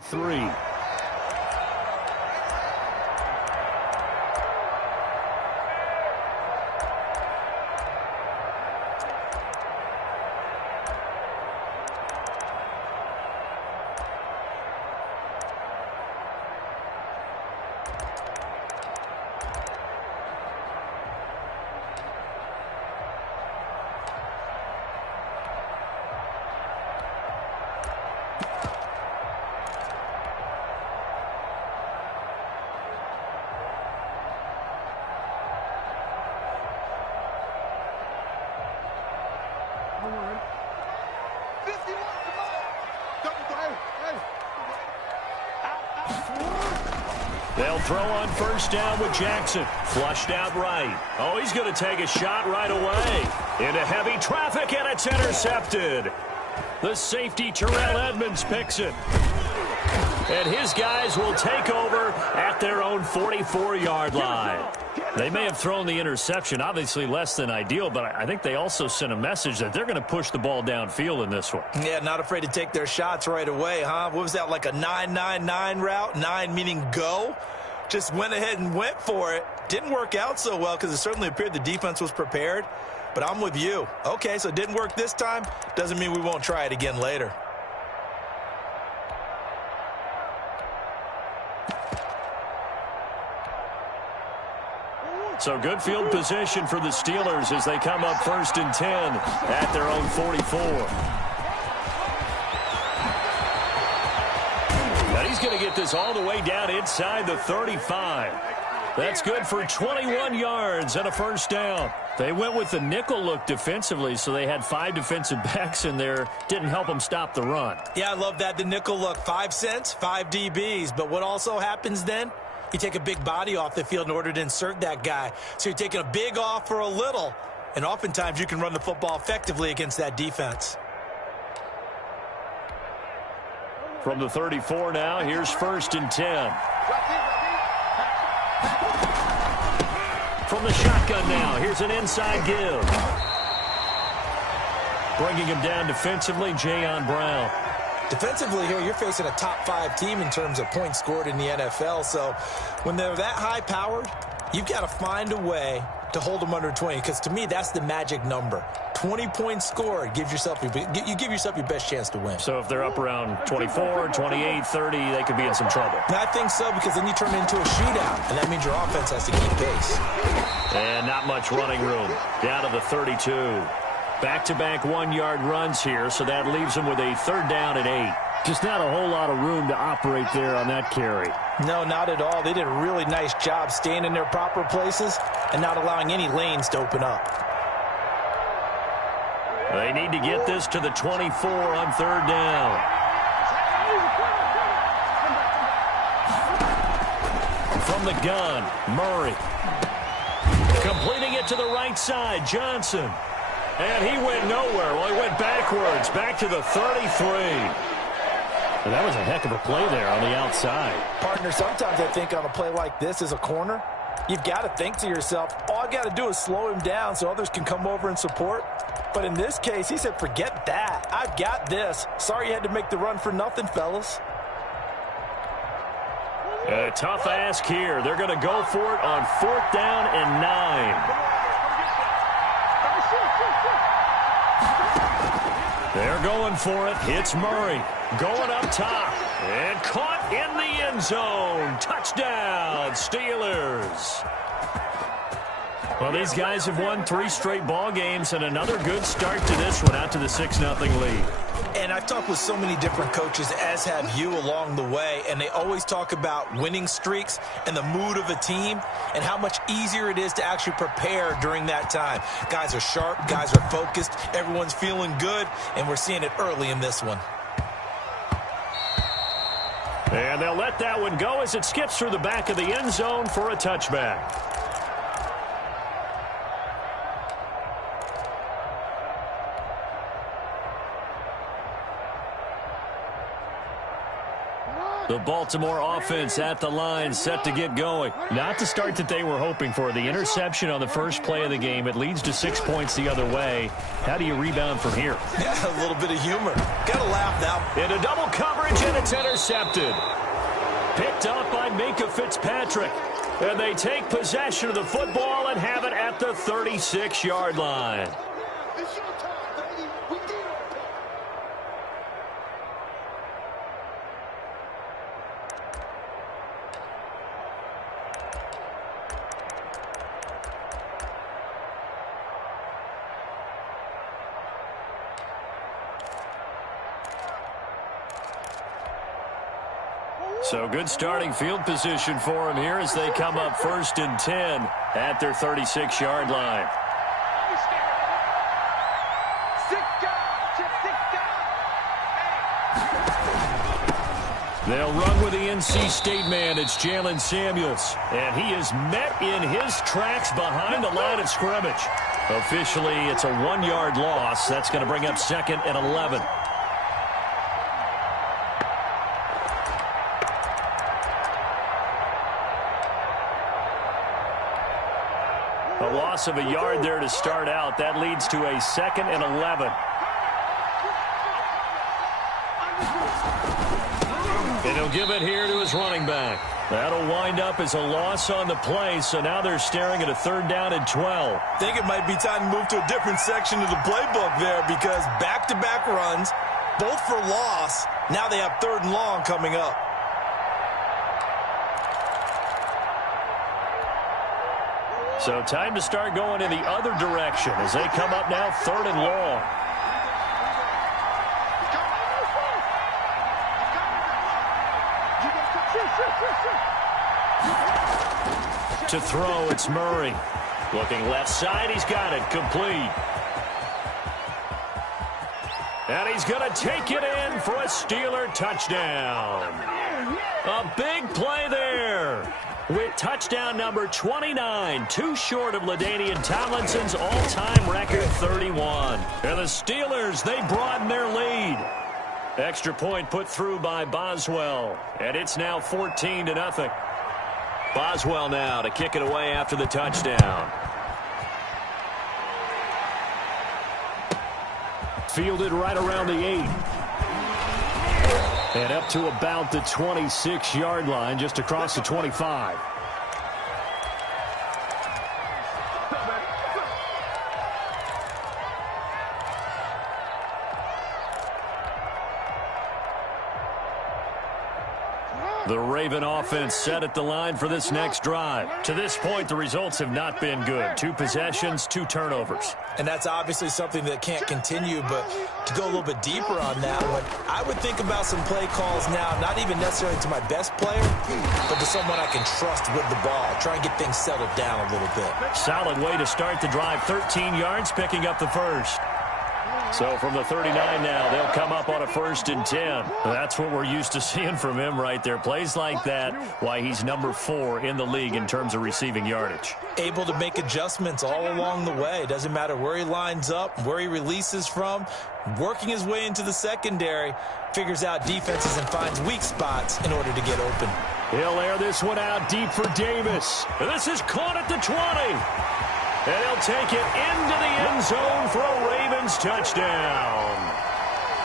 3. They'll throw on first down with Jackson. Flushed out right. Oh, he's going to take a shot right away. Into heavy traffic, and it's intercepted. The safety, Terrell Edmunds, picks it. And his guys will take over at their own 44-yard line. They may have thrown the interception, obviously less than ideal, but I think they also sent a message that they're going to push the ball downfield in this one. Yeah, not afraid to take their shots right away, huh? What was that, like a 9-9-9 route? 9 meaning go? Just went ahead and went for it. Didn't work out so well because it certainly appeared the defense was prepared. But I'm with you. Okay, so it didn't work this time. Doesn't mean we won't try it again later. So good field position for the Steelers as they come up 1st and 10 at their own 44. And he's going to get this all the way down inside the 35. That's good for 21 yards and a first down. They went with the nickel look defensively, so they had 5 defensive backs in there. Didn't help them stop the run. Yeah, I love that, the nickel look. 5 cents, 5 DBs. But what also happens then? You take a big body off the field in order to insert that guy. So you're taking a big off for a little, and oftentimes you can run the football effectively against that defense. From the 34 now, here's 1st and 10. From the shotgun now, here's an inside give. Bringing him down defensively, Jayon Brown. Defensively here, you're facing a top 5 team in terms of points scored in the NFL. So when they're that high-powered, you've got to find a way to hold them under 20. Because to me, that's the magic number. 20 points scored, you give yourself your best chance to win. So if they're up around 24, 28, 30, they could be in some trouble. And I think so, because then you turn it into a shootout, and that means your offense has to keep pace. And not much running room. Down to the 32. Back-to-back 1-yard runs here, so that leaves them with a 3rd down and 8. Just not a whole lot of room to operate there on that carry. No, not at all. They did a really nice job staying in their proper places and not allowing any lanes to open up. They need to get this to the 24 on 3rd down. From the gun, Murray. Completing it to the right side, Johnson. And he went nowhere. Well, he went backwards, back to the 33. And that was a heck of a play there on the outside. Partner, sometimes I think on a play like this as a corner, you've got to think to yourself, all I got to do is slow him down so others can come over and support. But in this case, he said, forget that. I've got this. Sorry you had to make the run for nothing, fellas. A tough ask here. They're going to go for it on 4th down and 9. They're going for it. It's Murray going up top and caught in the end zone. Touchdown, Steelers. Well, these guys have won 3 straight ball games and another good start to this one out to the 6-0 lead. And I've talked with so many different coaches, as have you, along the way, and they always talk about winning streaks and the mood of a team and how much easier it is to actually prepare during that time. Guys are sharp, guys are focused, everyone's feeling good, and we're seeing it early in this one. And they'll let that one go as it skips through the back of the end zone for a touchback. The Baltimore offense at the line, set to get going. Not the start that they were hoping for. The interception on the first play of the game. It leads to 6 points the other way. How do you rebound from here? Yeah, a little bit of humor. Gotta laugh now. Into double coverage, and it's intercepted. Picked up by Minkah Fitzpatrick. And they take possession of the football and have it at the 36-yard line. It's your time, baby. We did it. So good starting field position for him here as they come up 1st and 10 at their 36-yard line. They'll run with the NC State man. It's Jalen Samuels. And he is met in his tracks behind the line of scrimmage. Officially, it's a 1-yard loss. That's going to bring up 2nd and 11. A loss of a yard there to start out. That leads to a 2nd and 11. And he'll give it here to his running back. That'll wind up as a loss on the play, so now they're staring at a 3rd down and 12. I think it might be time to move to a different section of the playbook there because back-to-back runs, both for loss. Now they have 3rd and long coming up. So time to start going in the other direction as they come up now 3rd and long. To throw, it's Murray. Looking left side, he's got it, complete. And he's going to take it in for a Steeler touchdown. A big play there. With touchdown number 29, too short of LaDainian Tomlinson's all-time record 31. And the Steelers, they broaden their lead. Extra point put through by Boswell. And it's now 14-0. Boswell now to kick it away after the touchdown. Fielded right around the 8. And up to about the 26-yard line, just across the 25. The Raven offense set at the line for this next drive. To this point, the results have not been good. 2 possessions, 2 turnovers. And that's obviously something that can't continue, but to go a little bit deeper on that one, I would think about some play calls now, not even necessarily to my best player, but to someone I can trust with the ball. Try and get things settled down a little bit. Solid way to start the drive. 13 yards, picking up the first. So from the 39 now, they'll come up on a 1st and 10. That's what we're used to seeing from him right there. Plays like that, why he's number 4 in the league in terms of receiving yardage. Able to make adjustments all along the way. Doesn't matter where he lines up, where he releases from. Working his way into the secondary, figures out defenses and finds weak spots in order to get open. He'll air this one out deep for Davis. This is caught at the 20. And he'll take it into the end zone for a Ravens touchdown.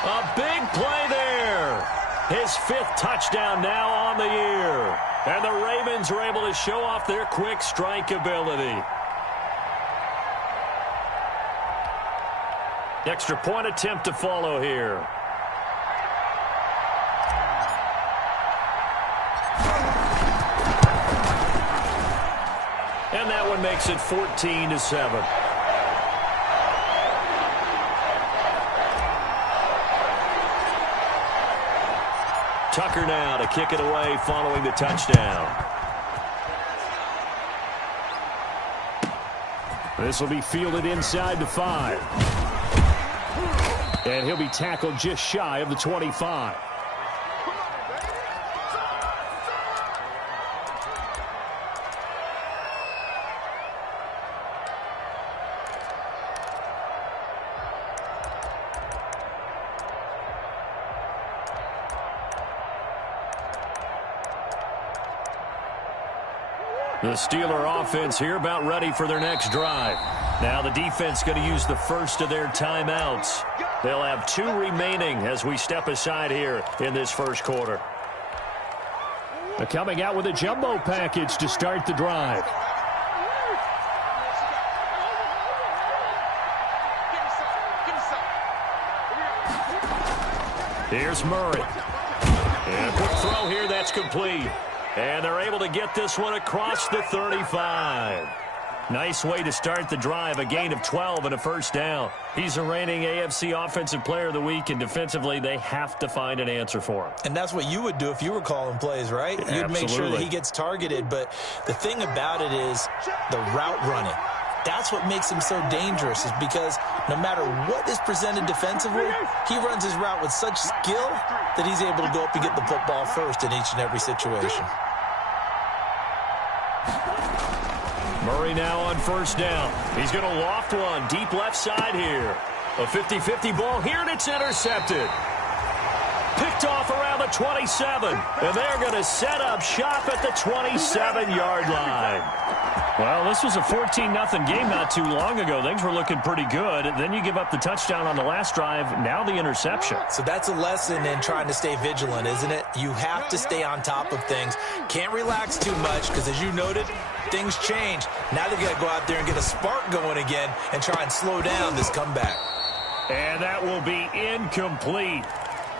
A big play there. His 5th touchdown now on the year. And the Ravens are able to show off their quick strike ability. Extra point attempt to follow here. And that one makes it 14-7. Tucker now to kick it away following the touchdown. This will be fielded inside the 5. And he'll be tackled just shy of the 25. The Steeler offense here about ready for their next drive. Now the defense going to use the first of their timeouts. They'll have 2 remaining as we step aside here in this first quarter. They're coming out with a jumbo package to start the drive. Here's Murray. And a quick throw here that's complete. And they're able to get this one across the 35. Nice way to start the drive, a gain of 12 and a first down. He's a reigning AFC Offensive Player of the Week, and defensively they have to find an answer for him. And that's what you would do if you were calling plays, right? Absolutely. You'd make sure that he gets targeted. But the thing about it is the route running. That's what makes him so dangerous, is because no matter what is presented defensively, he runs his route with such skill that he's able to go up and get the football first in each and every situation. Murray now on first down. He's going to loft one deep left side here. A 50-50 ball here, and it's intercepted. Picked off around the 27, and they're going to set up shop at the 27-yard line. Well, this was a 14-0 game not too long ago. Things were looking pretty good. Then you give up the touchdown on the last drive. Now the interception. So that's a lesson in trying to stay vigilant, isn't it? You have to stay on top of things. Can't relax too much because, as you noted, things change. Now they've got to go out there and get a spark going again and try and slow down this comeback. And that will be incomplete.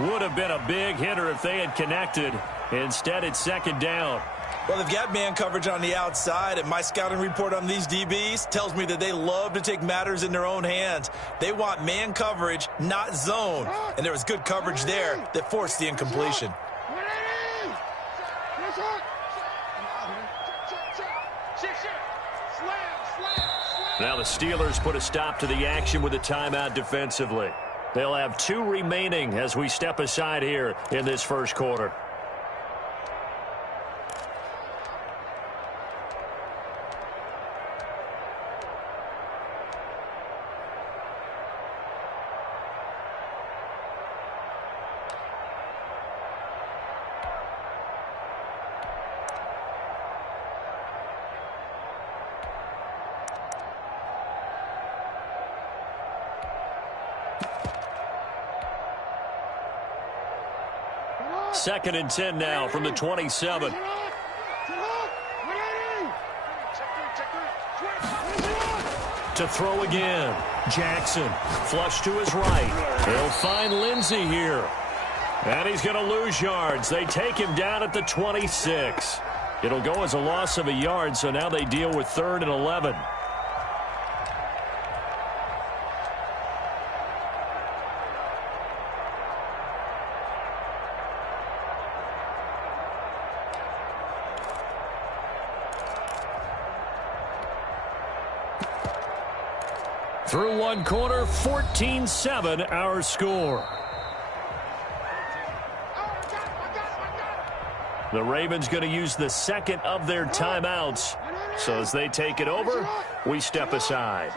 Would have been a big hitter if they had connected. Instead, it's second down. Well, they've got man coverage on the outside, and my scouting report on these DBs tells me that they love to take matters in their own hands. They want man coverage, not zone. And there was good coverage there that forced the incompletion. Now the Steelers put a stop to the action with a timeout defensively. They'll have 2 remaining as we step aside here in this first quarter. Second and 10 now from the 27. To throw again. Jackson, flush to his right. He'll find Lindsey here. And he's going to lose yards. They take him down at the 26. It'll go as a loss of a yard, so now they deal with 3rd and 11. Through one quarter, 14-7 our score. The Ravens going to use the second of their timeouts. So as they take it over, we step aside.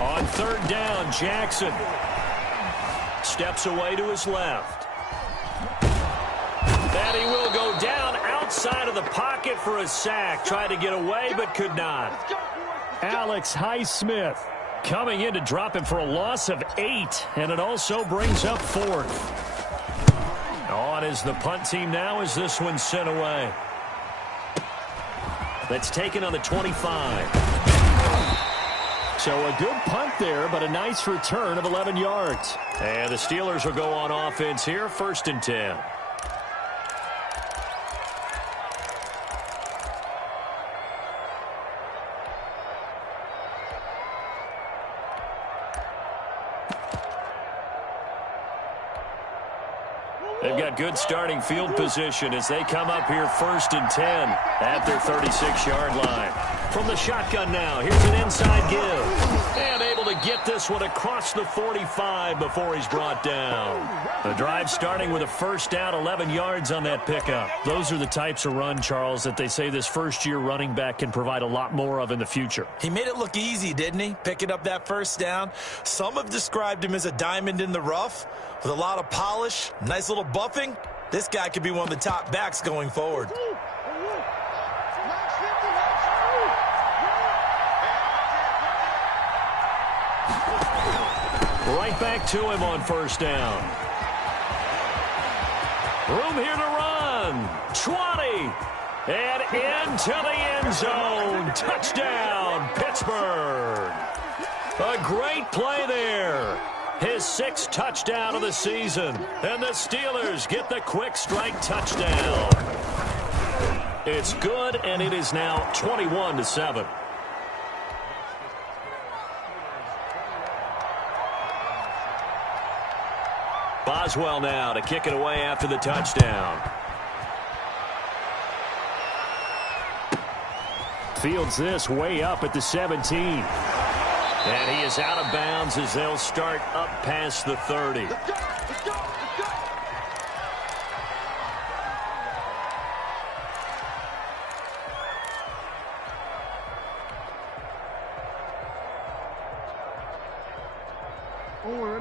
On third down, Jackson steps away to his left. And he will go down outside of the pocket for a sack. Tried to get away, but could not. Alex Highsmith coming in to drop him for a loss of 8, and it also brings up 4th. On is the punt team now as this one's sent away. That's taken on the 25. So a good punt there, but a nice return of 11 yards. And the Steelers will go on offense here, 1st and 10. They've got good starting field position as they come up here 1st and 10 at their 36-yard line. From the shotgun now, here's an inside give. And able to get this one across the 45 before he's brought down. The drive starting with a first down, 11 yards on that pickup. Those are the types of run, Charles, that they say this first-year running back can provide a lot more of in the future. He made it look easy, didn't he? Picking up that first down. Some have described him as a diamond in the rough with a lot of polish, nice little buffing. This guy could be one of the top backs going forward. Right back to him on first down. Room here to run. 20. And into the end zone. Touchdown, Pittsburgh. A great play there. His 6th touchdown of the season. And the Steelers get the quick strike touchdown. It's good, and it is now 21-7. Boswell now to kick it away after the touchdown. Fields this way up at the 17. And he is out of bounds as they'll start up past the 30. Let's go.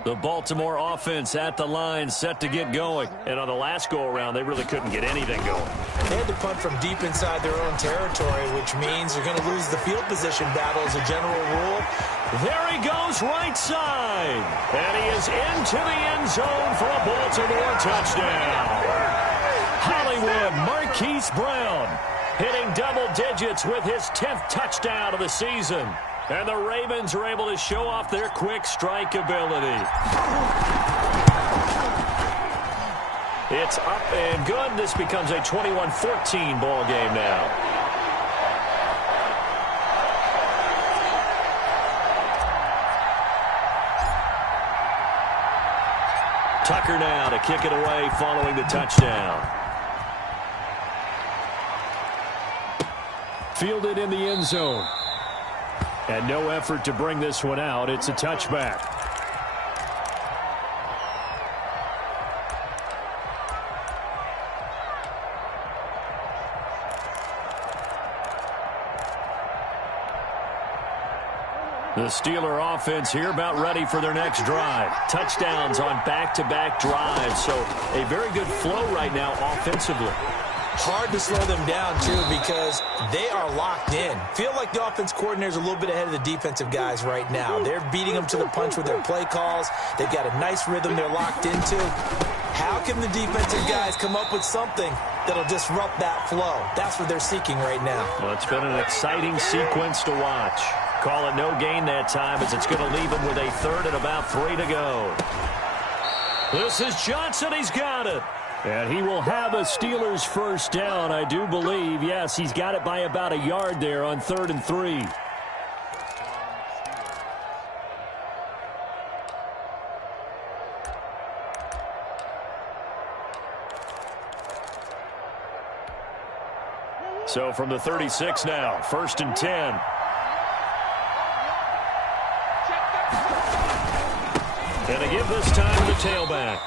The Baltimore offense at the line, set to get going. And on the last go-around, they really couldn't get anything going. They had to punt from deep inside their own territory, which means they're going to lose the field position battle as a general rule. There he goes right side. And he is into the end zone for a Baltimore touchdown. Hollywood Marquise Brown hitting double digits with his 10th touchdown of the season. And the Ravens are able to show off their quick strike ability. It's up and good. This becomes a 21-14 ball game now. Tucker now to kick it away following the touchdown. Fielded in the end zone. And no effort to bring this one out. It's a touchback. The Steeler offense here about ready for their next drive. Touchdowns on back-to-back drives. So a very good flow right now offensively. Hard to slow them down, too, because they are locked in. Feel like the offense coordinator is a little bit ahead of the defensive guys right now. They're beating them to the punch with their play calls. They've got a nice rhythm they're locked into. How can the defensive guys come up with something that'll disrupt that flow? That's what they're seeking right now. Well, it's been an exciting sequence to watch. Call it no gain that time as it's going to leave him with a 3rd and about 3 to go. This is Johnson. He's got it. And he will have a Steelers first down, I do believe. Yes, he's got it by about a yard there on 3rd and 3. So from the 36 now, 1st and 10. And to give this time to the tailback.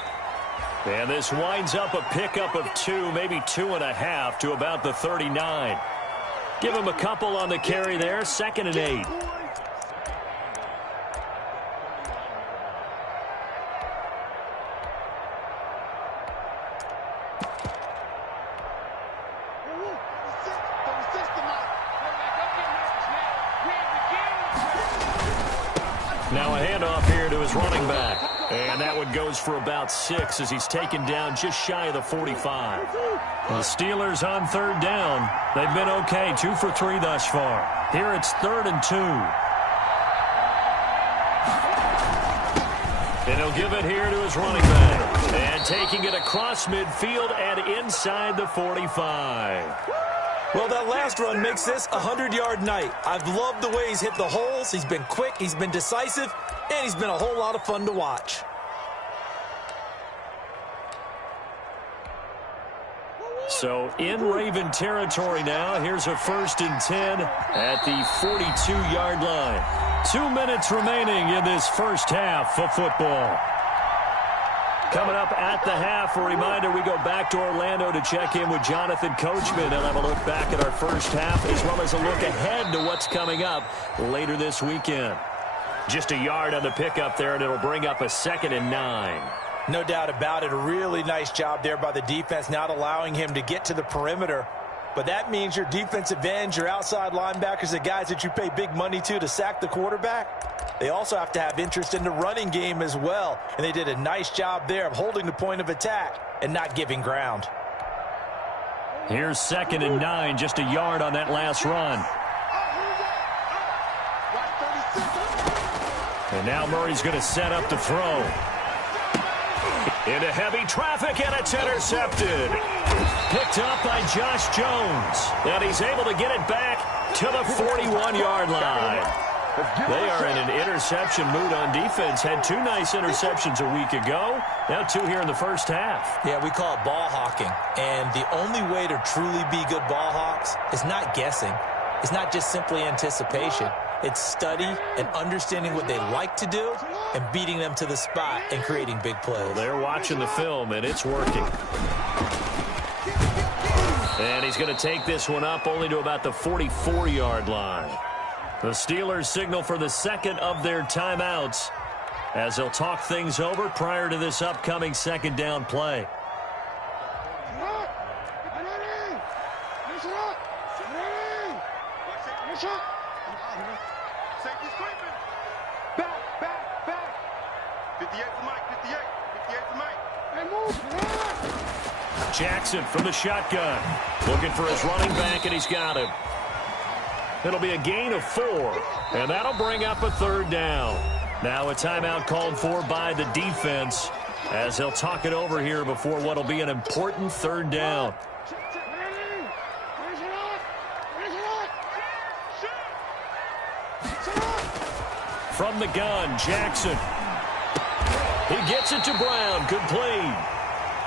And this winds up a pickup of 2, maybe 2.5 to about the 39. Give him a couple on the carry there, 2nd and 8. Now a handoff here to his running back. And that one goes for about 6 as he's taken down just shy of the 45. The Steelers on 3rd down. They've been okay, 2 for 3 thus far. Here it's 3rd and 2. And he'll give it here to his running back. And taking it across midfield and inside the 45. Well, that last run makes this a 100-yard night. I've loved the way he's hit the holes. He's been quick, he's been decisive, and he's been a whole lot of fun to watch. So in Raven territory now. Here's a 1st and 10 at the 42-yard line. 2 minutes remaining in this first half of football. Coming up at the half, a reminder, we go back to Orlando to check in with Jonathan Coachman and have a look back at our first half as well as a look ahead to what's coming up later this weekend. Just a yard on the pickup there, and it'll bring up a 2nd and 9. No doubt about it. A really nice job there by the defense, not allowing him to get to the perimeter. But that means your defensive ends, your outside linebackers, the guys that you pay big money to sack the quarterback, they also have to have interest in the running game as well. And they did a nice job there of holding the point of attack and not giving ground. Here's 2nd and 9, just a yard on that last run. And now Murray's going to set up to throw. Into heavy traffic, and it's intercepted. Picked up by Josh Jones. And he's able to get it back to the 41-yard line. They are in an interception mood on defense. Had 2 nice interceptions a week ago. Now 2 here in the first half. Yeah, we call it ball hawking. And the only way to truly be good ball hawks is not guessing. It's not just simply anticipation. It's study and understanding what they like to do and beating them to the spot and creating big plays. Well, they're watching the film, and it's working. And he's going to take this one up only to about the 44-yard line. The Steelers signal for the 2nd of their timeouts as they'll talk things over prior to this upcoming 2nd down play. Jackson from the shotgun. Looking for his running back, and he's got him. It'll be a gain of 4, and that'll bring up a 3rd down. Now a timeout called for by the defense as they'll talk it over here before what'll be an important 3rd down. From the gun, Jackson. He gets it to Brown, complete.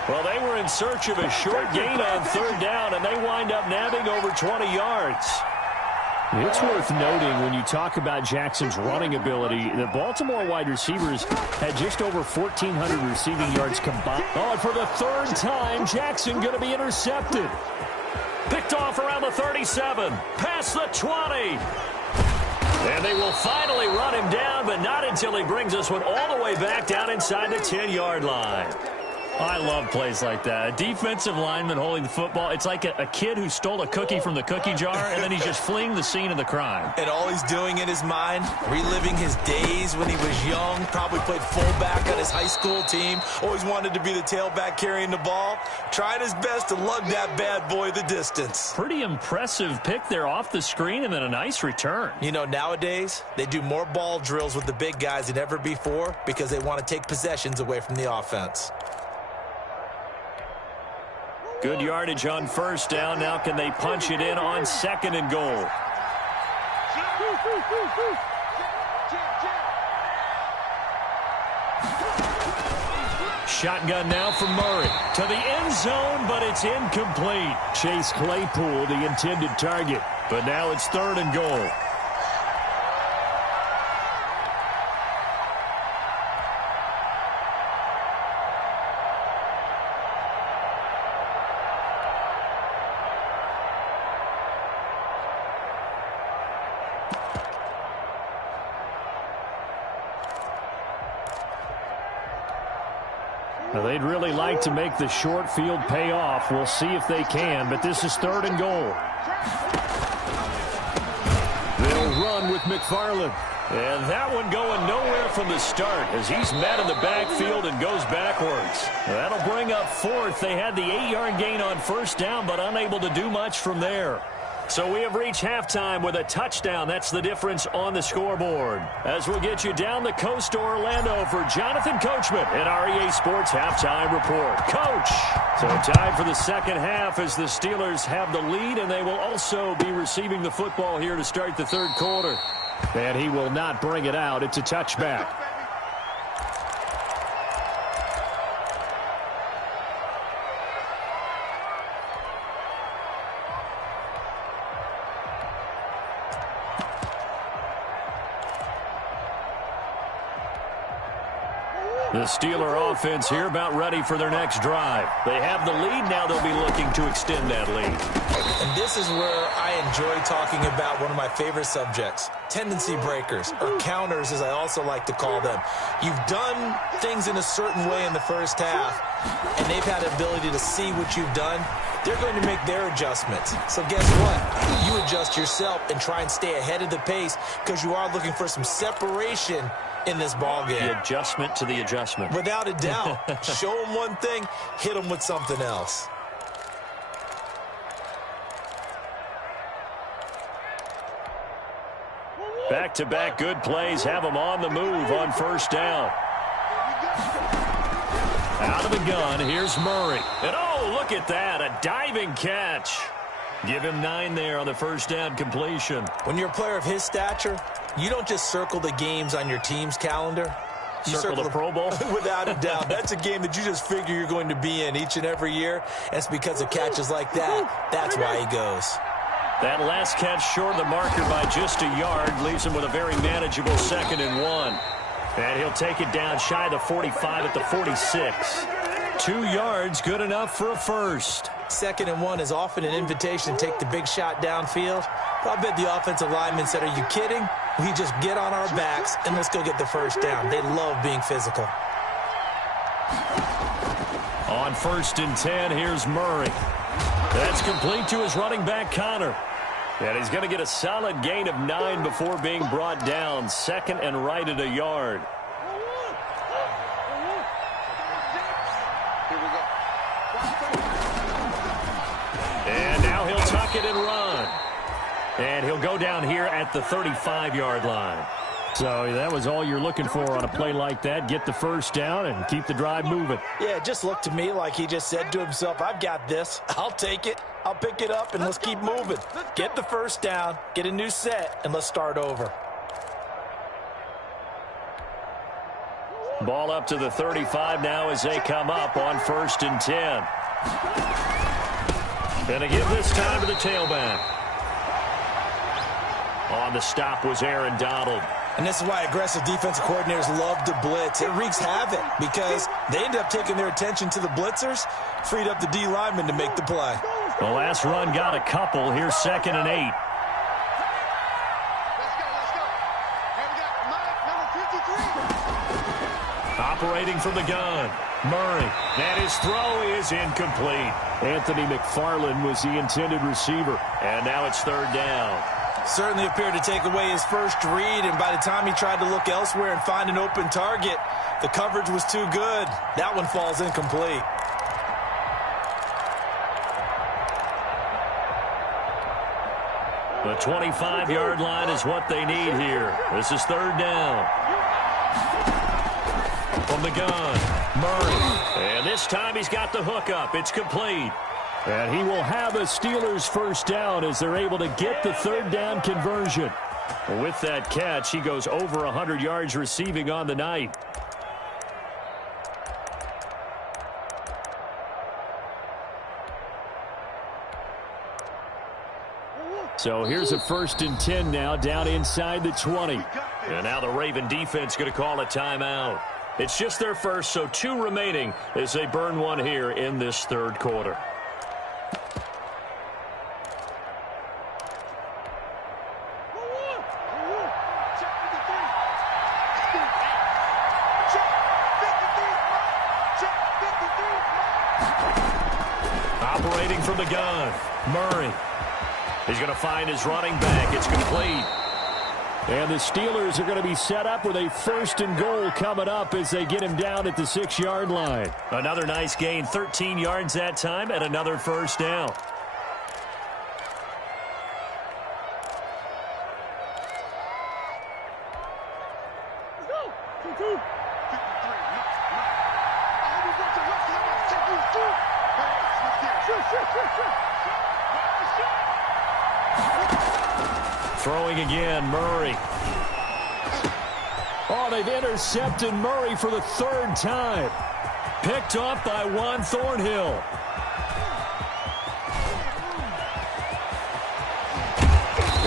Well, they were in search of a short gain on 3rd down, and they wind up nabbing over 20 yards. It's worth noting when you talk about Jackson's running ability, the Baltimore wide receivers had just over 1,400 receiving yards combined. Oh, and for the 3rd time, Jackson going to be intercepted. Picked off around the 37, past the 20. And they will finally run him down, but not until he brings this one all the way back down inside the 10-yard line. I love plays like that. A defensive lineman holding the football. It's like a kid who stole a cookie from the cookie jar, and then he's just fleeing the scene of the crime. And all he's doing in his mind, reliving his days when he was young, probably played fullback on his high school team, always wanted to be the tailback carrying the ball, trying his best to lug that bad boy the distance. Pretty impressive pick there off the screen, and then a nice return. You know, nowadays, they do more ball drills with the big guys than ever before because they want to take possessions away from the offense. Good yardage on 1st down. Now can they punch it in on 2nd and goal? Shotgun now from Murray to the end zone, but it's incomplete. Chase Claypool, the intended target, but now it's 3rd and goal. Now, they'd really like to make the short field pay off. We'll see if they can, but this is 3rd and goal. They'll run with McFarland. And that one going nowhere from the start as he's met in the backfield and goes backwards. That'll bring up 4th. They had the 8-yard gain on 1st down, but unable to do much from there. So we have reached halftime with a touchdown. That's the difference on the scoreboard. As we'll get you down the coast to Orlando for Jonathan Coachman at REA Sports Halftime Report. Coach! So time for the 2nd half as the Steelers have the lead, and they will also be receiving the football here to start the 3rd quarter. And he will not bring it out. It's a touchback. The Steeler offense here about ready for their next drive. They have the lead. Now they'll be looking to extend that lead. And this is where I enjoy talking about one of my favorite subjects, tendency breakers, or counters as I also like to call them. You've done things in a certain way in the first half, and they've had the ability to see what you've done. They're going to make their adjustments. So guess what? You adjust yourself and try and stay ahead of the pace because you are looking for some separation in this ball game. The adjustment to the adjustment. Without a doubt. Show them one thing, hit them with something else. Back-to-back good plays have them on the move on first down. Out of the gun, here's Murray. And oh, look at that, a diving catch. Give him 9 there on the first down completion. When you're a player of his stature, you don't just circle the games on your team's calendar. You circle the Pro Bowl? Without a doubt. That's a game that you just figure you're going to be in each and every year. And it's because of catches like that. That's why he goes. That last catch short of the marker by just a yard leaves him with a very manageable 2nd and 1. And he'll take it down shy of the 45 at the 46. 2 yards, good enough for a first. 2nd and 1 is often an invitation to take the big shot downfield. But I bet the offensive lineman said, are you kidding? We just get on our backs and let's go get the first down. They love being physical. On 1st and 10, here's Murray. That's complete to his running back, Connor. And he's going to get a solid gain of 9 before being brought down. 2nd and right at a yard. And now he'll tuck it and run. And he'll go down here at the 35-yard line. So that was all you're looking for on a play like that. Get the first down and keep the drive moving. Yeah, it just looked to me like he just said to himself, I've got this. I'll take it. I'll pick it up, and let's keep moving. Get the first down, get a new set, and let's start over. Ball up to the 35 now as they come up on 1st and 10. Gonna give this time to the tailback. On the stop was Aaron Donald. And this is why aggressive defensive coordinators love to blitz. It wreaks havoc because they end up taking their attention to the blitzers, freed up the D lineman to make the play. The last run got a couple. Here's 2nd and 8. Let's go. And we got number 53. Operating from the gun. Murray. And his throw is incomplete. Anthony McFarland was the intended receiver. And now it's 3rd down. Certainly appeared to take away his first read, and by the time he tried to look elsewhere and find an open target, the coverage was too good. That one falls incomplete. The 25-yard line is what they need here. This is 3rd down. From the gun, Murray. And this time he's got the hook up. It's complete. And he will have a Steelers first down as they're able to get the 3rd down conversion. With that catch, he goes over 100 yards receiving on the night. So here's a 1st and 10 now down inside the 20. And now the Raven defense going to call a timeout. It's just their first, so 2 remaining as they burn one here in this 3rd quarter. Operating from the gun, Murray. He's going to find his running back. It's complete. And the Steelers are going to be set up with a 1st and goal coming up as they get him down at the 6-yard line. Another nice gain, 13 yards that time, and another first down. Throwing again, Murray. Oh, they've intercepted Murray for the 3rd time. Picked off by Juan Thornhill.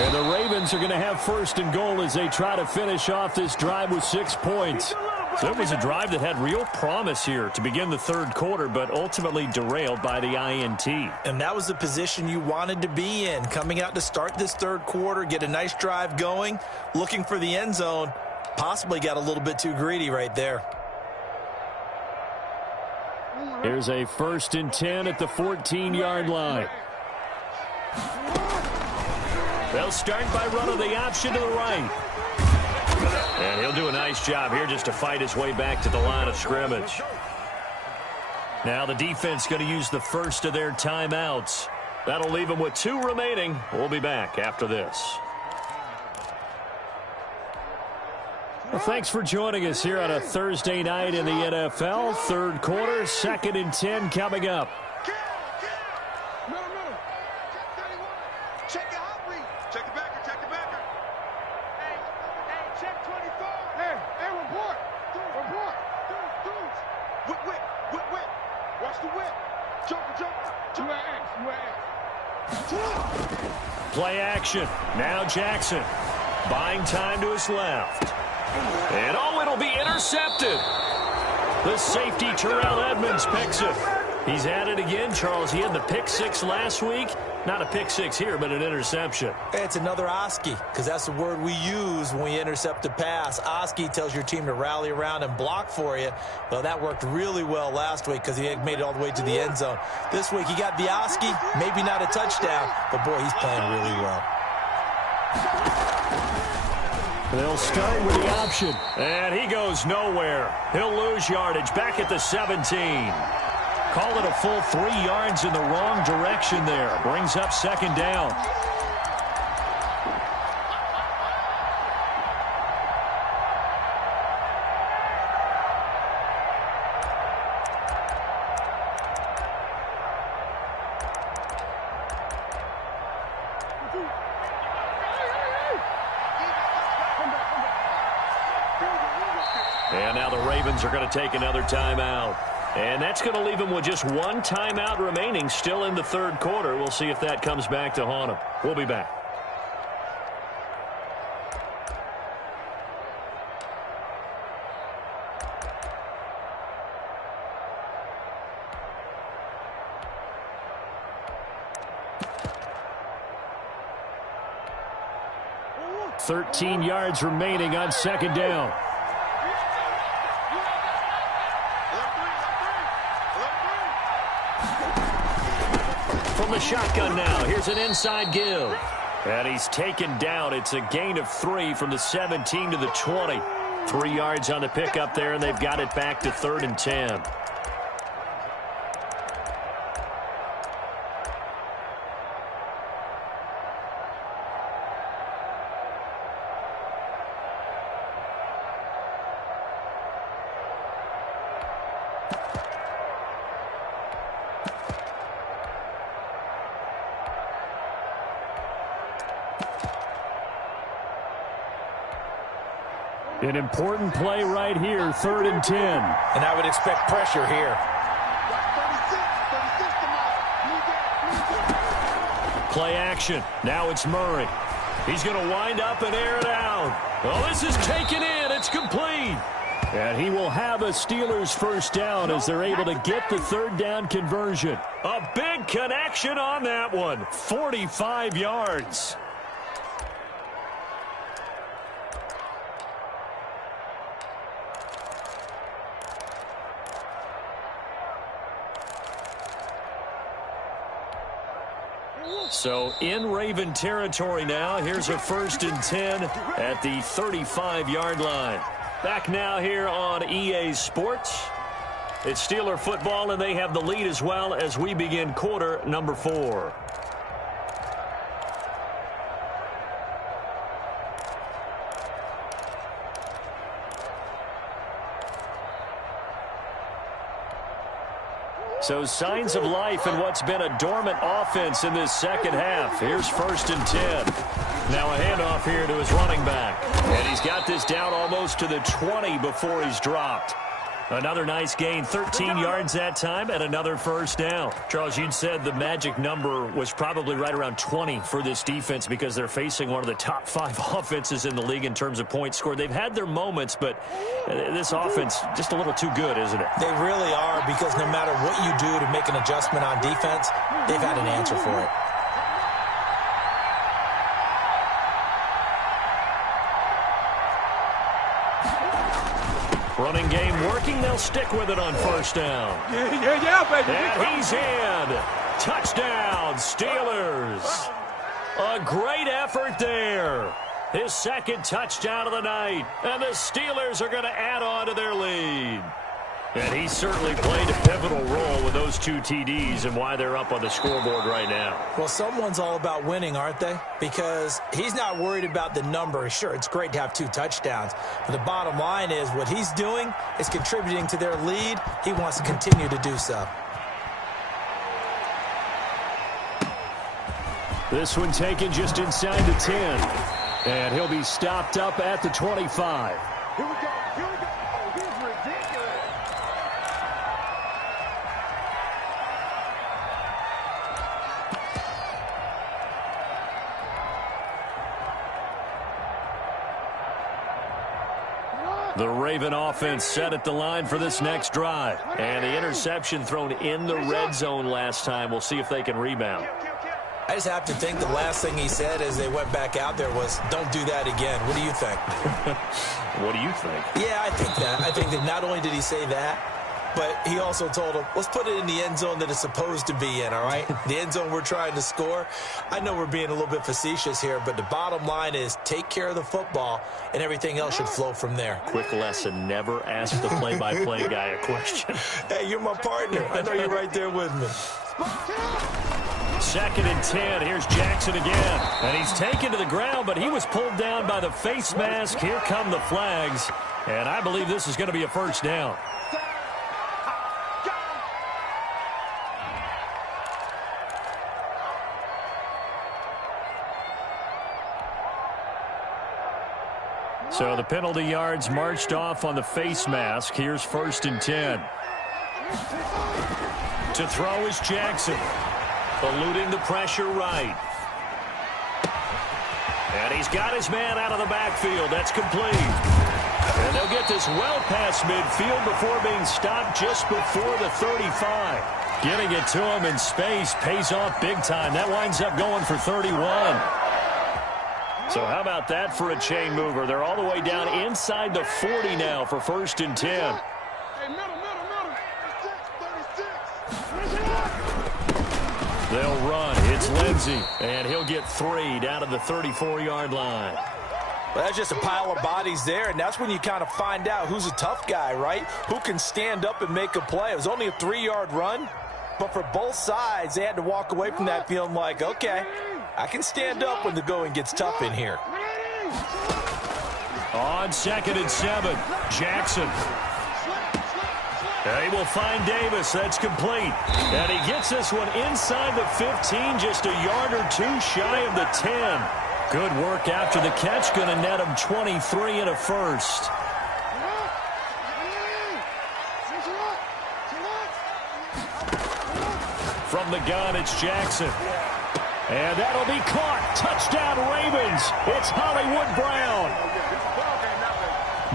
And the Ravens are going to have 1st and goal as they try to finish off this drive with 6 points. So it was a drive that had real promise here to begin the third quarter, but ultimately derailed by the INT. And that was the position you wanted to be in, coming out to start this third quarter, get a nice drive going, looking for the end zone. Possibly got a little bit too greedy right there. Here's a 1st and 10 at the 14-yard line. They'll start by running the option to the right. And he'll do a nice job here just to fight his way back to the line of scrimmage. Now the defense going to use the first of their timeouts. That'll leave them with 2 remaining. We'll be back after this. Well, thanks for joining us here on a Thursday night in the NFL. Third quarter, 2nd and 10 coming up. Check your hot read. Check the backer, check the backer. Hey, check 24. Hey, report. Dudes. Whip. Watch the whip. Jumper. Play action. Now Jackson. Buying time to his left. And it'll be intercepted. The safety, Terrell Edmonds, picks it. He's at it again, Charles. He had the pick 6 last week. Not a pick 6 here, but an interception. It's another Oski, because that's the word we use when we intercept a pass. Oski tells your team to rally around and block for you. Well, that worked really well last week because he had made it all the way to the end zone. This week he got the Oski, maybe not a touchdown, but boy, he's playing really well. They'll start with the option, and he goes nowhere. He'll lose yardage back at the 17. Call it a full 3 yards in the wrong direction there. Brings up 2nd down. And now the Ravens are going to take another timeout. And that's going to leave them with just 1 timeout remaining still in the third quarter. We'll see if that comes back to haunt them. We'll be back. $13 yards remaining on 2nd down. From the shotgun now, here's an inside give. And he's taken down. It's a gain of 3 from the 17 to the 20. 3 yards on the pickup there, and they've got it back to 3rd and 10. An important play right here, 3rd and 10. And I would expect pressure here. Play action. Now it's Murray. He's going to wind up and air it out. Oh, this is taken in. It's complete. And he will have a Steelers 1st down as they're able to get the 3rd down conversion. A big connection on that one. 45 yards. So in Raven territory now. Here's a 1st and 10 at the 35-yard line. Back now here on EA Sports. It's Steeler football, and they have the lead as well as we begin quarter number 4. So signs of life in what's been a dormant offense in this second half. Here's 1st and 10. Now a handoff here to his running back. And he's got this down almost to the 20 before he's dropped. Another nice gain, 13 yards that time, and another first down. Charles, you'd said the magic number was probably right around 20 for this defense because they're facing one of the top 5 offenses in the league in terms of points scored. They've had their moments, but this offense just a little too good, isn't it? They really are, because no matter what you do to make an adjustment on defense, they've had an answer for it. Running game working. They'll stick with it on first down. Yeah, baby. And he's in. Touchdown, Steelers. A great effort there. His second touchdown of the night. And the Steelers are going to add on to their lead. And he certainly played a pivotal role with those 2 TDs and why they're up on the scoreboard right now. Well, someone's all about winning, aren't they? Because he's not worried about the number. Sure, it's great to have 2 touchdowns. But the bottom line is what he's doing is contributing to their lead. He wants to continue to do so. This one taken just inside the 10. And he'll be stopped up at the 25. Here we go. Oh, this is ridiculous. The Raven offense set at the line for this next drive. And the interception thrown in the red zone last time. We'll see if they can rebound. I just have to think the last thing he said as they went back out there was, don't do that again. What do you think? What do you think? Yeah, I think that. I think that not only did he say that, but he also told him, let's put it in the end zone that it's supposed to be in, all right? The end zone we're trying to score. I know we're being a little bit facetious here, but the bottom line is take care of the football, and everything else should flow from there. Quick lesson, never ask the play-by-play guy a question. Hey, you're my partner. I know you're right there with me. 2nd and 10. Here's Jackson again. And he's taken to the ground, but he was pulled down by the face mask. Here come the flags. And I believe this is going to be a first down. So the penalty yards marched off on the face mask. Here's 1st and 10. To throw is Jackson. Eluding the pressure right. And he's got his man out of the backfield. That's complete. And they'll get this well past midfield before being stopped just before the 35. Getting it to him in space pays off big time. That winds up going for 31. So how about that for a chain mover? They're all the way down inside the 40 now for 1st and 10. Hey, middle. 36. They'll run. It's Lindsey. And he'll get 3 down to the 34-yard line. Well, that's just a pile of bodies there, and that's when you kind of find out who's a tough guy, right? Who can stand up and make a play. It was only a 3-yard run, but for both sides, they had to walk away from that feeling like, okay, I can stand up when the going gets tough in here. On 2nd and 7, Jackson. He will find Davis. That's complete. And he gets this one inside the 15, just a yard or 2 shy of the 10. Good work after the catch. Going to net him 23 and a first. From the gun, it's Jackson. And that'll be caught. Touchdown, Ravens. It's Hollywood Brown.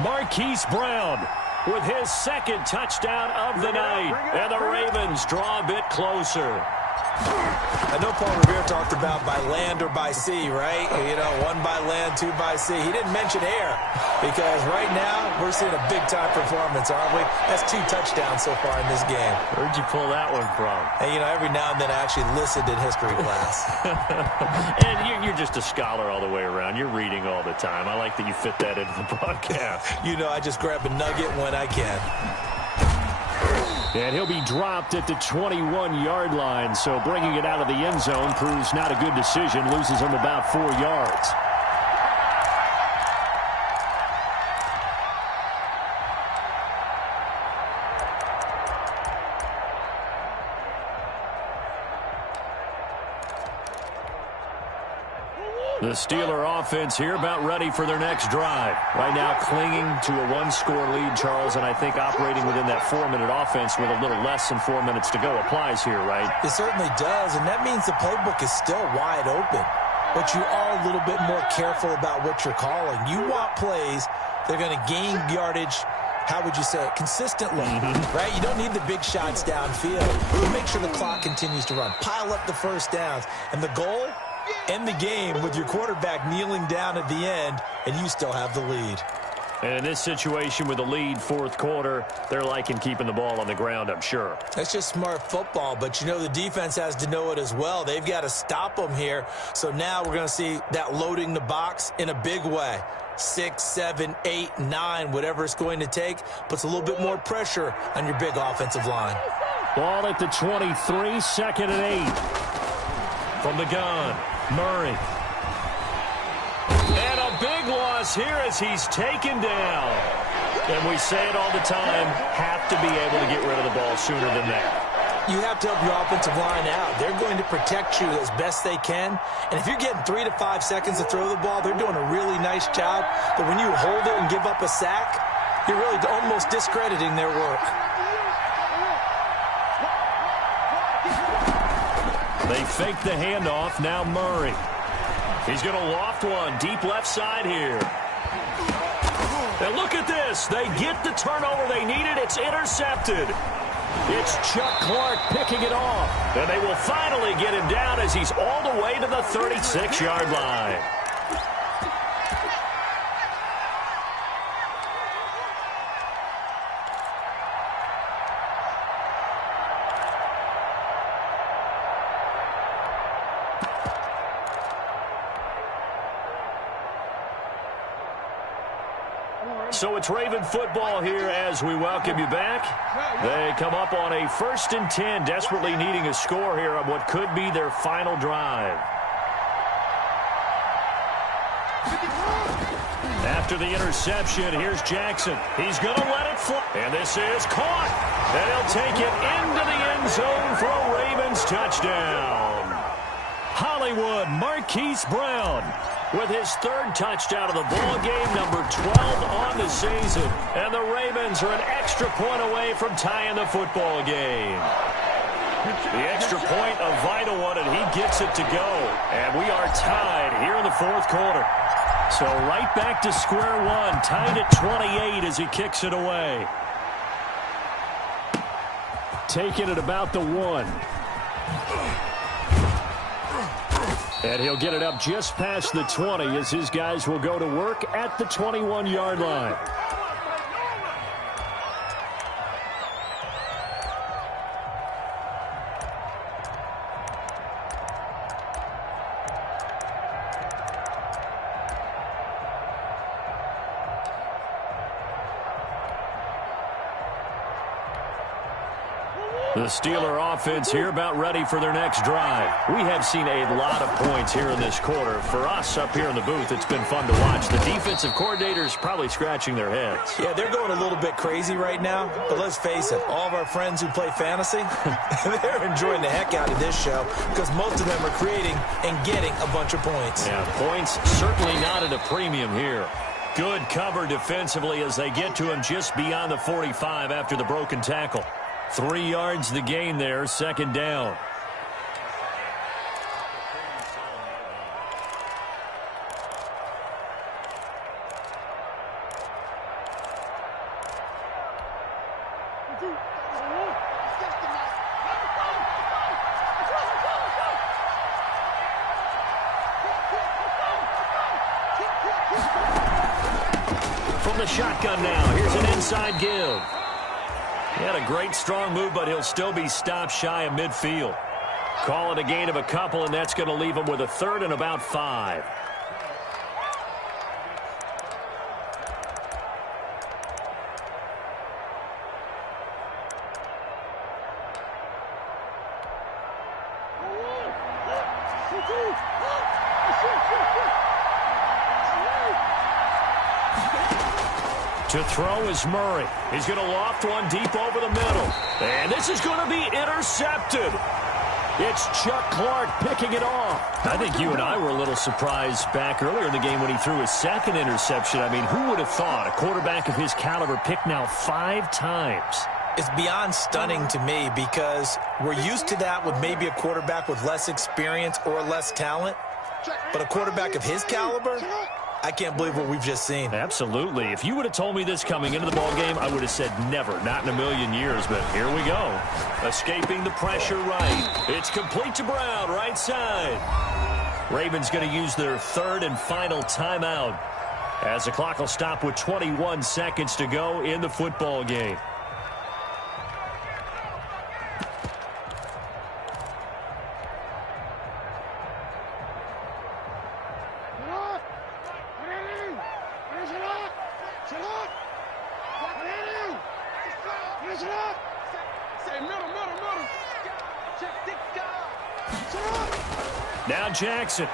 Marquise Brown with his 2nd touchdown of the night. And the Ravens draw a bit closer. I know Paul Revere talked about by land or by sea, right? You know, 1 by land, 2 by sea. He didn't mention air because right now we're seeing a big-time performance, aren't we? That's 2 touchdowns so far in this game. Where'd you pull that one from? And, you know, every now and then I actually listened in history class. And you're just a scholar all the way around. You're reading all the time. I like that you fit that into the broadcast. You know, I just grab a nugget when I can. And he'll be dropped at the 21-yard line, so bringing it out of the end zone proves not a good decision, loses him about 4 yards. The Steeler offense here about ready for their next drive. Right now clinging to a one-score lead, Charles, and I think operating within that 4-minute offense with a little less than 4 minutes to go applies here, right? It certainly does, and that means the playbook is still wide open. But you are a little bit more careful about what you're calling. You want plays that are going to gain yardage, how would you say it, consistently, right? You don't need the big shots downfield. You make sure the clock continues to run. Pile up the first downs. And the goal? End the game with your quarterback kneeling down at the end, and you still have the lead. And in this situation with the lead, fourth quarter, they're liking keeping the ball on the ground, I'm sure. That's just smart football, but you know the defense has to know it as well. They've got to stop them here. So now we're going to see that loading the box in a big way. 6, 7, 8, 9, whatever it's going to take, puts a little bit more pressure on your big offensive line. Ball at the 23, 2nd and 8. From the gun, Murray. And a big loss here as he's taken down. And we say it all the time, have to be able to get rid of the ball sooner than that. You have to help your offensive line out. They're going to protect you as best they can. And if you're getting 3 to 5 seconds to throw the ball, they're doing a really nice job. But when you hold it and give up a sack, you're really almost discrediting their work. They fake the handoff. Now Murray. He's going to loft one deep left side here. And look at this. They get the turnover they needed. It's intercepted. It's Chuck Clark picking it off. And they will finally get him down as he's all the way to the 36-yard line. So it's Raven football here as we welcome you back. They come up on a 1st and 10, desperately needing a score here on what could be their final drive. After the interception, here's Jackson. He's going to let it fly. And this is caught. And he'll take it into the end zone for a Ravens touchdown. Hollywood Marquise Brown with his 3rd touchdown of the ball game, number 12 on the season. And the Ravens are an extra point away from tying the football game. The extra point, a vital one, and he gets it to go. And we are tied here in the 4th quarter. So right back to square one, tied at 28 as he kicks it away. Taking it about the 1. And he'll get it up just past the 20 as his guys will go to work at the 21-yard line. The Steeler offense here about ready for their next drive. We have seen a lot of points here in this quarter. For us up here in the booth, it's been fun to watch. The defensive coordinators probably scratching their heads. Yeah, they're going a little bit crazy right now. But let's face it, all of our friends who play fantasy, they're enjoying the heck out of this show because most of them are creating and getting a bunch of points. Yeah, points certainly not at a premium here. Good cover defensively as they get to him just beyond the 45 after the broken tackle. 3 yards the gain there, 2nd down. From the shotgun now, here's an inside give. He had a great, strong move, but he'll still be stopped shy of midfield. Call it a gain of a couple, and that's going to leave him with a 3rd and about 5. To throw is Murray. He's going to loft one deep over the middle. And this is going to be intercepted. It's Chuck Clark picking it off. I think you and I were a little surprised back earlier in the game when he threw his second interception. I mean, who would have thought a quarterback of his caliber picked now 5 times? It's beyond stunning to me because we're used to that with maybe a quarterback with less experience or less talent. But a quarterback of his caliber, I can't believe what we've just seen. Absolutely. If you would have told me this coming into the ballgame, I would have said never, not in a million years. But here we go. Escaping the pressure right. It's complete to Brown, right side. Ravens going to use their 3rd and final timeout as the clock will stop with 21 seconds to go in the football game. Now Jackson.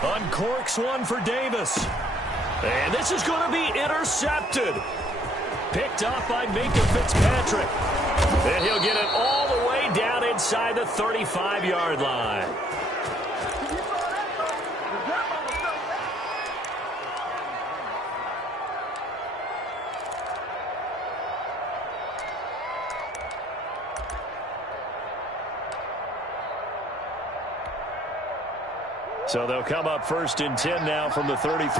Uncorks one for Davis. And this is going to be intercepted. Picked off by Minkah Fitzpatrick. And he'll get it all the way down inside the 35-yard line. So they'll come up 1st and 10 now from the 33.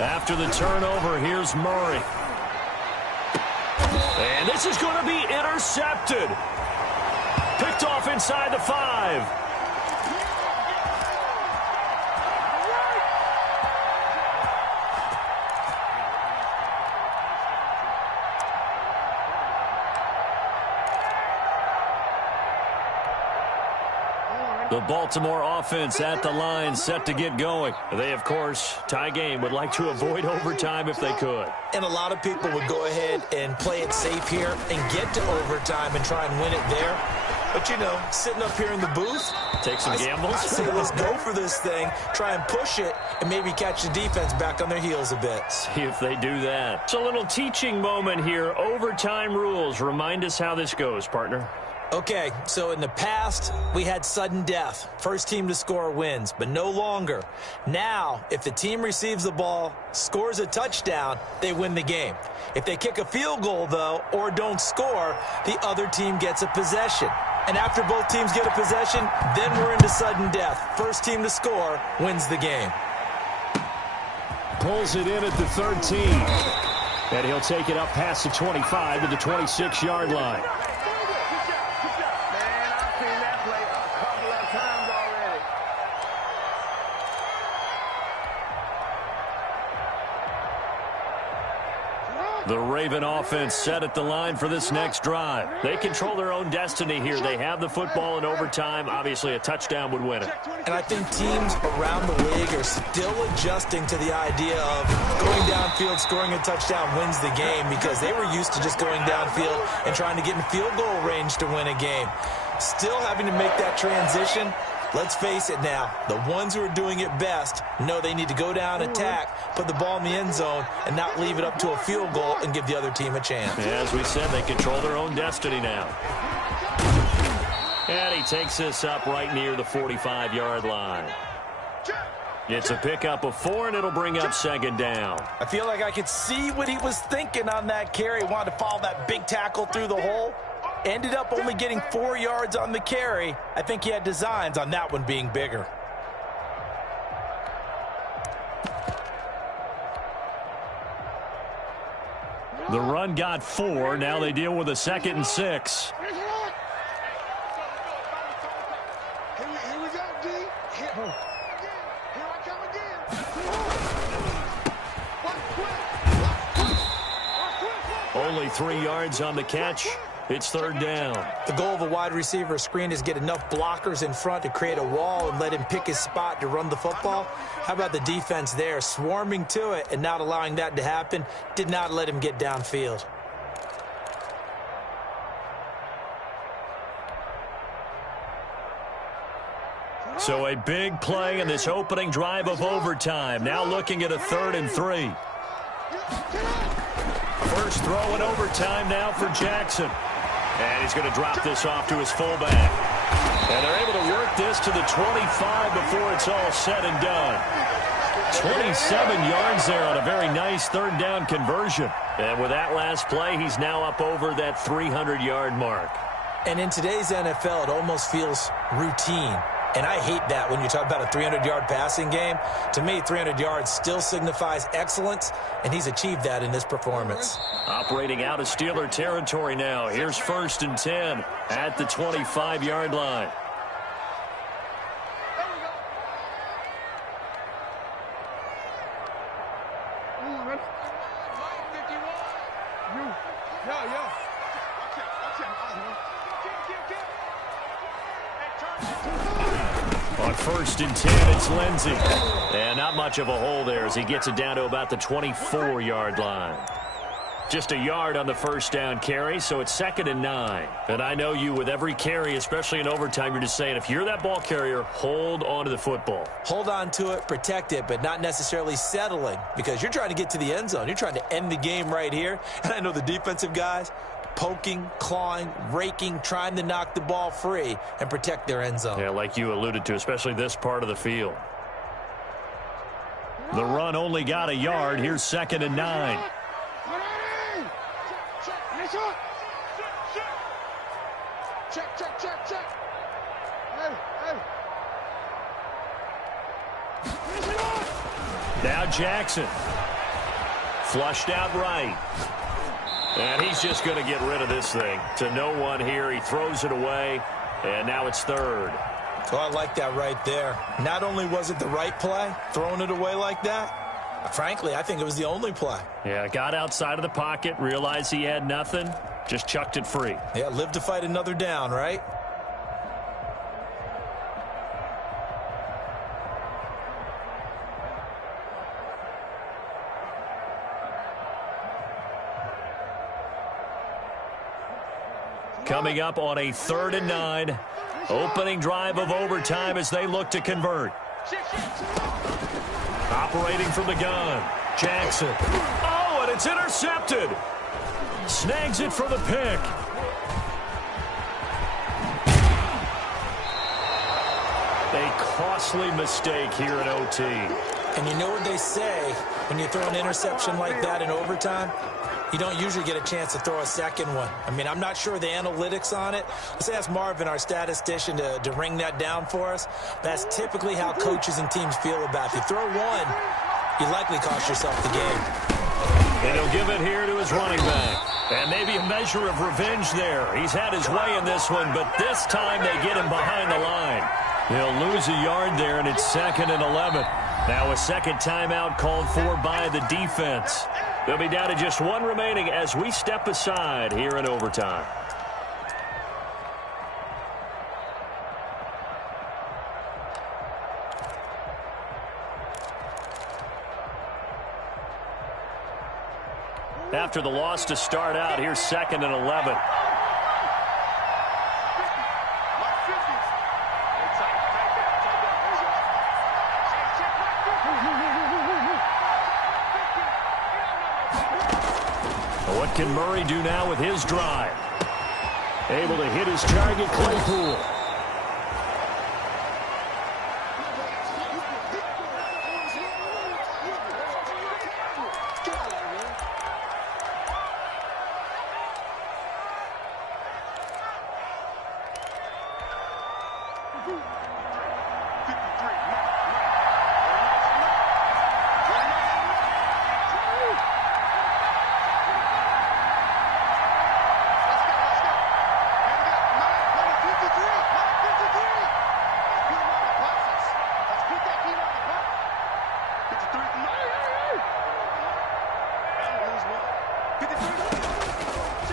After the turnover, here's Murray. And this is going to be intercepted. Picked off inside the 5. The Baltimore offense at the line, set to get going. They, of course, tie game, would like to avoid overtime if they could. And a lot of people would go ahead and play it safe here and get to overtime and try and win it there. But, you know, sitting up here in the booth, take some gambles. I say let's go for this thing, try and push it, and maybe catch the defense back on their heels a bit. See if they do that. It's a little teaching moment here. Overtime rules. Remind us how this goes, partner. Okay, so in the past, we had sudden death. First team to score wins, but no longer. Now, if the team receives the ball, scores a touchdown, they win the game. If they kick a field goal, though, or don't score, the other team gets a possession. And after both teams get a possession, then we're into sudden death. First team to score wins the game. Pulls it in at the 13. And he'll take it up past the 25 to the 26-yard line. The Raven offense set at the line for this next drive. They control their own destiny here. They have the football in overtime. Obviously, a touchdown would win it. And I think teams around the league are still adjusting to the idea of going downfield, scoring a touchdown wins the game, because they were used to just going downfield and trying to get in field goal range to win a game. Still having to make that transition. Let's face it now, the ones who are doing it best know they need to go down, attack, put the ball in the end zone, and not leave it up to a field goal and give the other team a chance. As we said, they control their own destiny now. And he takes this up right near the 45-yard line. It's a pickup of 4, and it'll bring up 2nd down. I feel like I could see what he was thinking on that carry. Wanted to follow that big tackle through the hole. Ended up only getting 4 yards on the carry. I think he had designs on that one being bigger. The run got 4. Now they deal with a 2nd and 6. Here we go, D. Here I come again. Only 3 yards on the catch. It's 3rd down. The goal of a wide receiver screen is get enough blockers in front to create a wall and let him pick his spot to run the football. How about the defense there, swarming to it and not allowing that to happen? Did not let him get downfield. So a big play in this opening drive of overtime. Now looking at a 3rd and 3. First throw in overtime now for Jackson. And he's going to drop this off to his fullback. And they're able to work this to the 25 before it's all said and done. 27 yards there on a very nice 3rd down conversion. And with that last play, he's now up over that 300-yard mark. And in today's NFL, it almost feels routine. And I hate that when you talk about a 300-yard passing game. To me, 300 yards still signifies excellence, and he's achieved that in this performance. Operating out of Steeler territory now. Here's 1st and 10 at the 25-yard line. On 1st and 10, it's Lindsey. And not much of a hole there as he gets it down to about the 24-yard line. Just a yard on the first down carry, so it's 2nd and 9. And I know you, with every carry, especially in overtime, you're just saying, if you're that ball carrier, hold on to the football. Hold on to it, protect it, but not necessarily settling, because you're trying to get to the end zone. You're trying to end the game right here. And I know the defensive guys, poking, clawing, raking, trying to knock the ball free and protect their end zone. Yeah, like you alluded to, especially this part of the field. The run only got a yard. Here's 2nd and 9. Check. Hey. Now Jackson. Flushed out right. And he's just going to get rid of this thing. To no one here. He throws it away. And now it's 3rd. So I like that right there. Not only was it the right play, throwing it away like that, frankly, I think it was the only play. Yeah, got outside of the pocket, realized he had nothing, just chucked it free. Yeah, live to fight another down, right? Coming up on a 3rd and 9. Opening drive of overtime as they look to convert. Operating from the gun, Jackson. Oh, and it's intercepted. Snags it for the pick. A costly mistake here in OT. And you know what they say, when you throw an interception like that in overtime, you don't usually get a chance to throw a second one. I mean, I'm not sure the analytics on it. Let's ask Marvin, our statistician, to ring that down for us. That's typically how coaches and teams feel about it. If you throw one, you likely cost yourself the game. And he'll give it here to his running back. And maybe a measure of revenge there. He's had his way in this one, but this time they get him behind the line. He'll lose a yard there, and it's 2nd and 11. Now a second timeout called for by the defense. They'll be down to just one remaining as we step aside here in overtime. After the loss to start out, here's 2nd and 11. What can Murray do now with his drive? Able to hit his target, Claypool.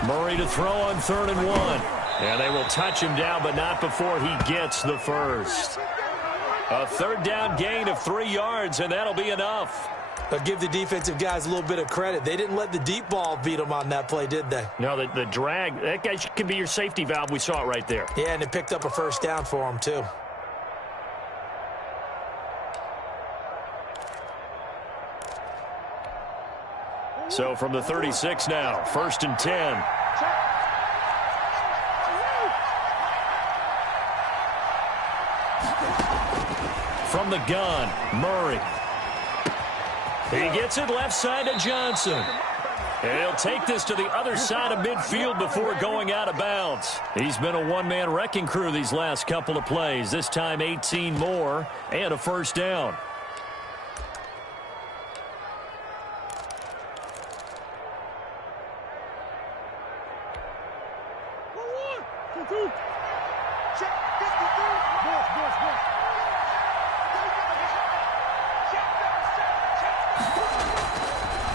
Murray to throw on 3rd and 1. And they will touch him down, but not before he gets the first. A 3rd down gain of 3 yards, and that'll be enough. But give the defensive guys a little bit of credit. They didn't let the deep ball beat them on that play, did they? No, the drag, that guy can be your safety valve. We saw it right there. Yeah, and it picked up a first down for him, too. So from the 36 now, 1st and 10. From the gun, Murray. He gets it left side to Johnson. And he'll take this to the other side of midfield before going out of bounds. He's been a one-man wrecking crew these last couple of plays. This time 18 more and a first down.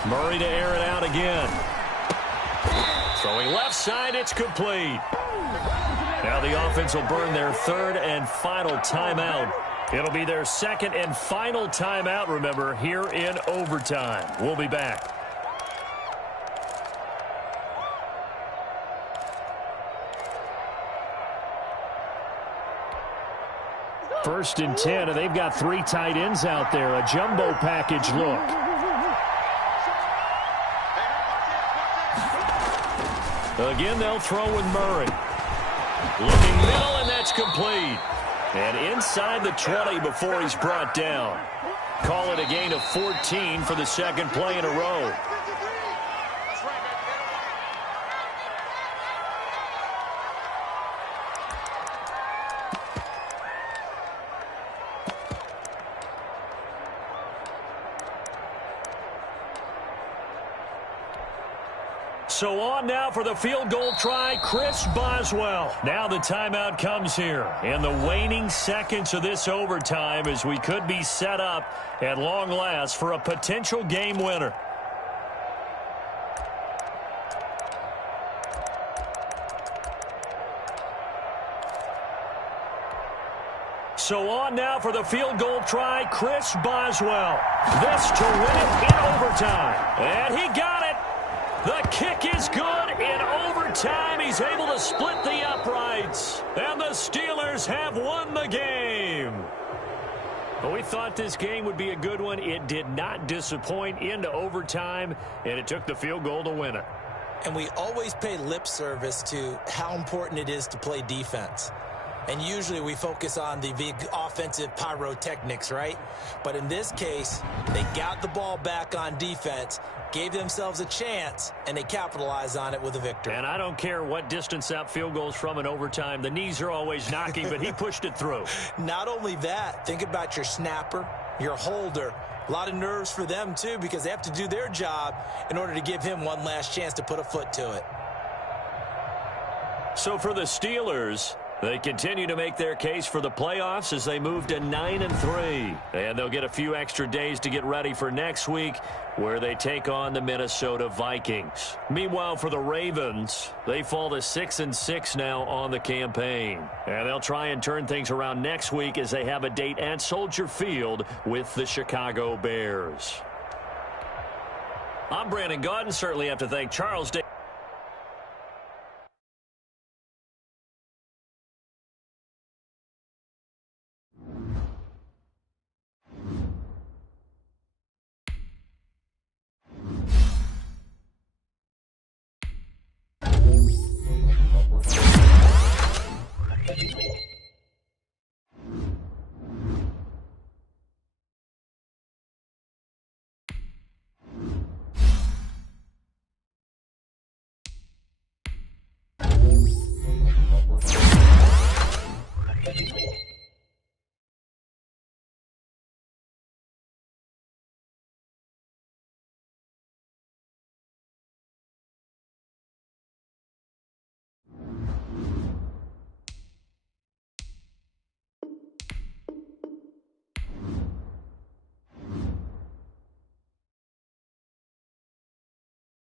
Murray to air it out again. Throwing left side, it's complete. Now the offense will burn their third and final timeout. It'll be their second and final timeout, remember, here in overtime. We'll be back. First and 10, and they've got 3 tight ends out there. A jumbo package look. Again, they'll throw with Murray. Looking middle, and that's complete. And inside the 20 before he's brought down. Call it a gain of 14 for the second play in a row. So on now for the field goal try, Chris Boswell. Now the timeout comes here in the waning seconds of this overtime as we could be set up at long last for a potential game winner. So on now for the field goal try, Chris Boswell. This to win it in overtime. And he got it. The kick is good in overtime. He's able to split the uprights. And the Steelers have won the game. Well, we thought this game would be a good one. It did not disappoint into overtime, and it took the field goal to win it. And we always pay lip service to how important it is to play defense. And usually we focus on the big offensive pyrotechnics, right? But in this case, they got the ball back on defense, gave themselves a chance, and they capitalized on it with a victory. And I don't care what distance that field goes from in overtime. The knees are always knocking, but he pushed it through. Not only that, think about your snapper, your holder. A lot of nerves for them, too, because they have to do their job in order to give him one last chance to put a foot to it. So for the Steelers, they continue to make their case for the playoffs as they move to 9-3. And they'll get a few extra days to get ready for next week, where they take on the Minnesota Vikings. Meanwhile, for the Ravens, they fall to 6-6 now on the campaign. And they'll try and turn things around next week as they have a date at Soldier Field with the Chicago Bears. I'm Brandon Gaudin. Certainly have to thank Charles Davis